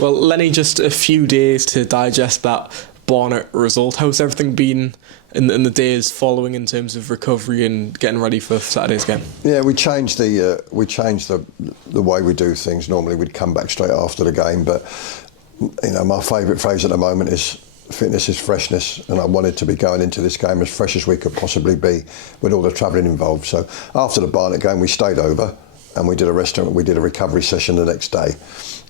Well, Lennie, just a few days to digest that Barnet result. How's everything been in the days following in terms of recovery and getting ready for Saturday's game? Yeah, we changed the way we do things. Normally we'd come back straight after the game, but my favourite phrase at the moment is fitness is freshness, and I wanted to be going into this game as fresh as we could possibly be with all the travelling involved. So after the Barnet game, we stayed over and we did a recovery session the next day.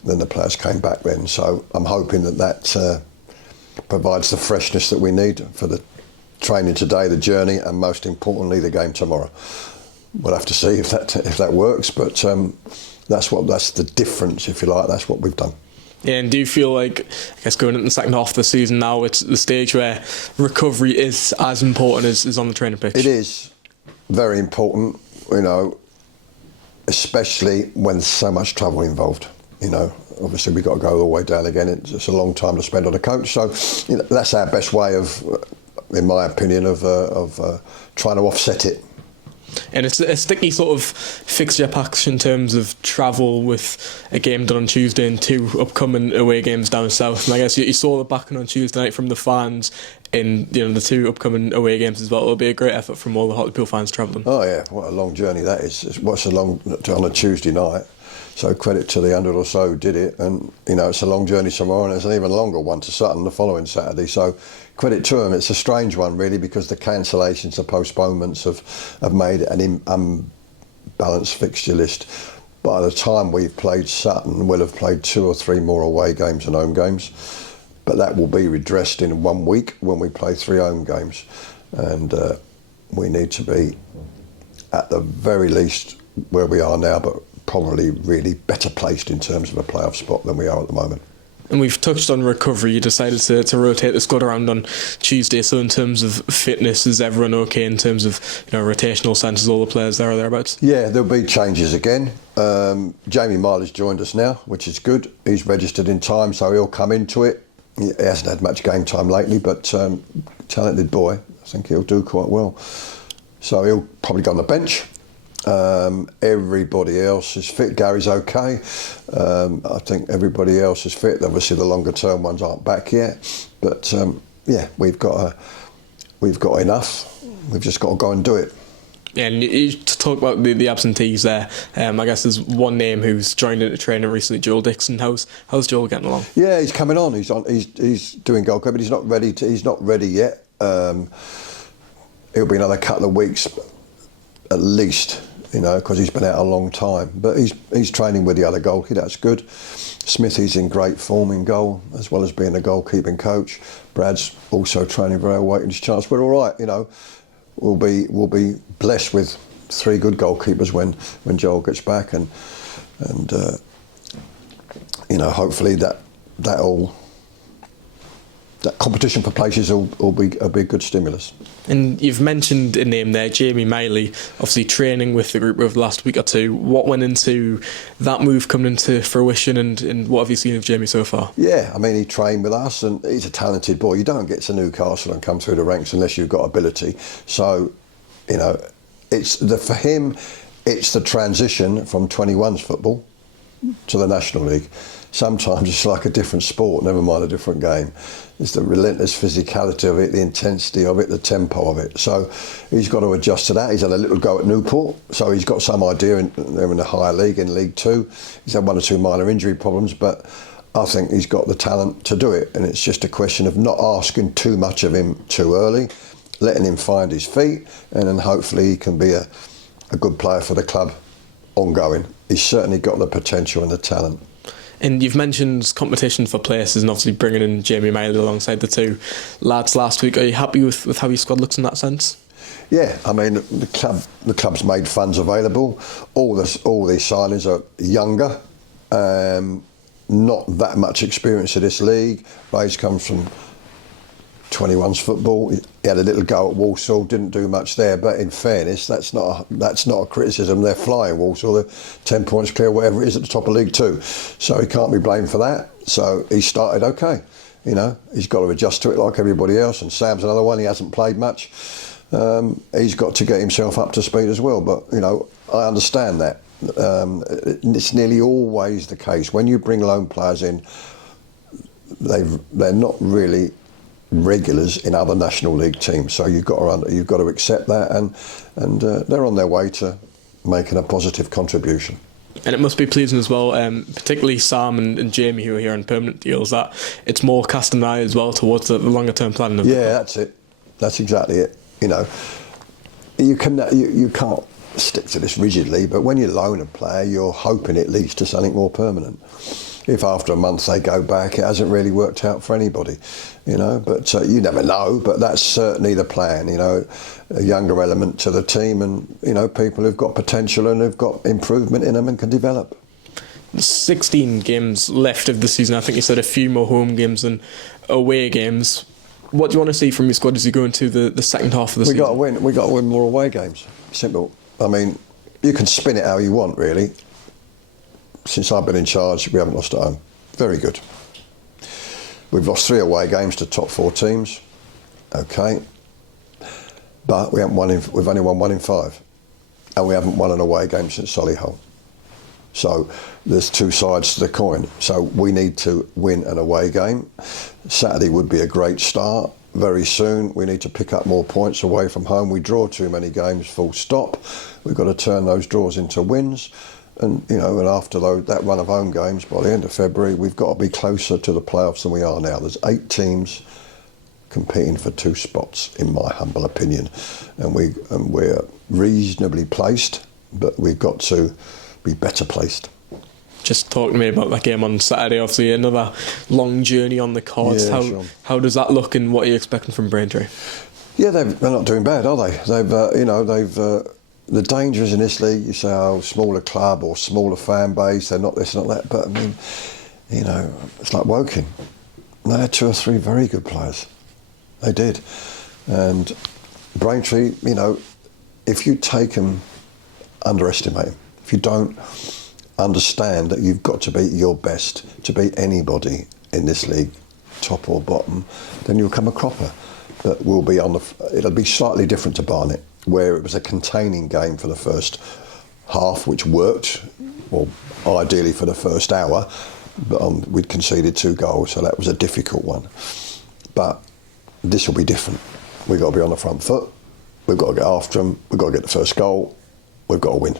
Then the players came back then. So I'm hoping that provides the freshness that we need for the training today, the journey, and most importantly, the game tomorrow. We'll have to see if that works, but that's the difference, if you like. That's what we've done. Yeah, and do you feel like, I guess going into the second half of the season now, it's the stage where recovery is as important as on the training pitch? It is very important, especially when there's so much travel involved. Obviously we've got to go all the way down again. It's a long time to spend on a coach, so that's our best way of, in my opinion, of trying to offset it. And it's a sticky sort of fixture pack in terms of travel, with a game done on Tuesday and 2 upcoming away games down south. And I guess you saw the backing on Tuesday night from the fans in the 2 upcoming away games as well. It'll be a great effort from all the Hartlepool fans travelling. Oh yeah, what a long journey that is. What's a long on a Tuesday night? So credit to the 100 or so who did it, and it's a long journey tomorrow, and it's an even longer one to Sutton the following Saturday. So credit to them. It's a strange one really, because the cancellations, the postponements have made an unbalanced fixture list. By the time we've played Sutton, we'll have played 2 or 3 more away games and home games, but that will be redressed in 1 week when we play 3 home games, and we need to be at the very least where we are now, but probably really better placed in terms of a playoff spot than we are at the moment. And we've touched on recovery. You decided to rotate the squad around on Tuesday. So in terms of fitness, is everyone okay in terms of rotational senses, all the players there or thereabouts? Yeah, there'll be changes again. Jamie Marler's joined us now, which is good. He's registered in time, so he'll come into it. He hasn't had much game time lately, but talented boy. I think he'll do quite well. So he'll probably go on the bench. Everybody else is fit. Gary's okay. I think everybody else is fit. Obviously the longer term ones aren't back yet, but we've got enough. We've just got to go and do it. Yeah, and you talk about the absentees there. I guess there's one name who's joined into training recently, Joel Dixon. How's Joel getting along? Yeah, he's coming on. He's doing goal, but he's not ready. He's not ready yet. It'll be another couple of weeks at least, because he's been out a long time. But he's training with the other goalkeeper. That's good. Smithy's in great form in goal, as well as being a goalkeeping coach. Brad's also training very well, waiting his chance. We're all right, We'll be blessed with 3 good goalkeepers when Joel gets back, and hopefully that competition for places will be a big good stimulus. And you've mentioned a name there, Jamie Miley, obviously training with the group over the last week or 2. What went into that move coming into fruition, and what have you seen of Jamie so far? Yeah, I mean, he trained with us and he's a talented boy. You don't get to Newcastle and come through the ranks unless you've got ability. So, for him, it's the transition from 21s football to the National League. Sometimes it's like a different sport, never mind a different game. It's the relentless physicality of it, the intensity of it, the tempo of it. So he's got to adjust to that. He's had a little go at Newport, so he's got some idea. They're in the higher league, in League 2. He's had 1 or 2 minor injury problems, but I think he's got the talent to do it. And it's just a question of not asking too much of him too early, letting him find his feet, and then hopefully he can be a good player for the club ongoing. He's certainly got the potential and the talent. And you've mentioned competition for places and obviously bringing in Jamie Miley alongside the 2 lads last week. Are you happy with how your squad looks in that sense? Yeah, I mean, the club's made funds available. All these signings are younger, not that much experience of this league. Ray's comes from 21s football. He had a little go at Walsall, didn't do much there, but in fairness, that's not a criticism. They're flying, Walsall. They're 10 points clear, whatever it is, at the top of League 2. So he can't be blamed for that. So he started okay. He's got to adjust to it like everybody else. And Sam's another one. He hasn't played much. He's got to get himself up to speed as well. But I understand that. It's nearly always the case. When you bring loan players in, they're not really regulars in other National League teams. So you've got to accept that, and they're on their way to making a positive contribution. And it must be pleasing as well, particularly Sam and Jamie, who are here on permanent deals, that it's more cast an eye as well towards the longer term planning of that's it. That's exactly it. You know, you can't stick to this rigidly, but when you loan a player, you're hoping at least to something more permanent. If after a month they go back, it hasn't really worked out for anybody, you know. But you never know. But that's certainly the plan, you know. A younger element to the team, and you know, people who've got potential and who've got improvement in them and can develop. 16 games left of the season. I think you said a few more home games than away games. What do you want to see from your squad as you go into the second half of the season? We got to win more away games. Simple. I mean, you can spin it how you want, really. Since I've been in charge, we haven't lost at home. Very good. We've lost 3 away games to top 4 teams. Okay. But we've only won 1 in 5. And we haven't won an away game since Solihull. So there's 2 sides to the coin. So we need to win an away game. Saturday would be a great start. Very soon we need to pick up more points away from home. We draw too many games, full stop. We've got to turn those draws into wins. And you know, and after that run of home games, by the end of February, we've got to be closer to the playoffs than we are now. There's 8 teams competing for 2 spots, in my humble opinion, and we're reasonably placed, but we've got to be better placed. Just talk to me about that game on Saturday. Obviously, another long journey on the cards. Yeah, how does that look, and what are you expecting from Braintree? Yeah, they're not doing bad, are they? The dangers in this league, you say, oh, smaller club or smaller fan base, they're not this, not that. But I mean, you know, it's like Woking. They had 2 or 3 very good players. They did. And Braintree, you know, if you take them, underestimate them, if you don't understand that you've got to be your best to beat anybody in this league, top or bottom, then you'll come a cropper. But it'll be slightly different to Barnet, where it was a containing game for the first half, which worked, or ideally for the first hour, but we'd conceded 2 goals, so that was a difficult one. But this will be different. We've got to be on the front foot, we've got to get after them, we've got to get the first goal, we've got to win.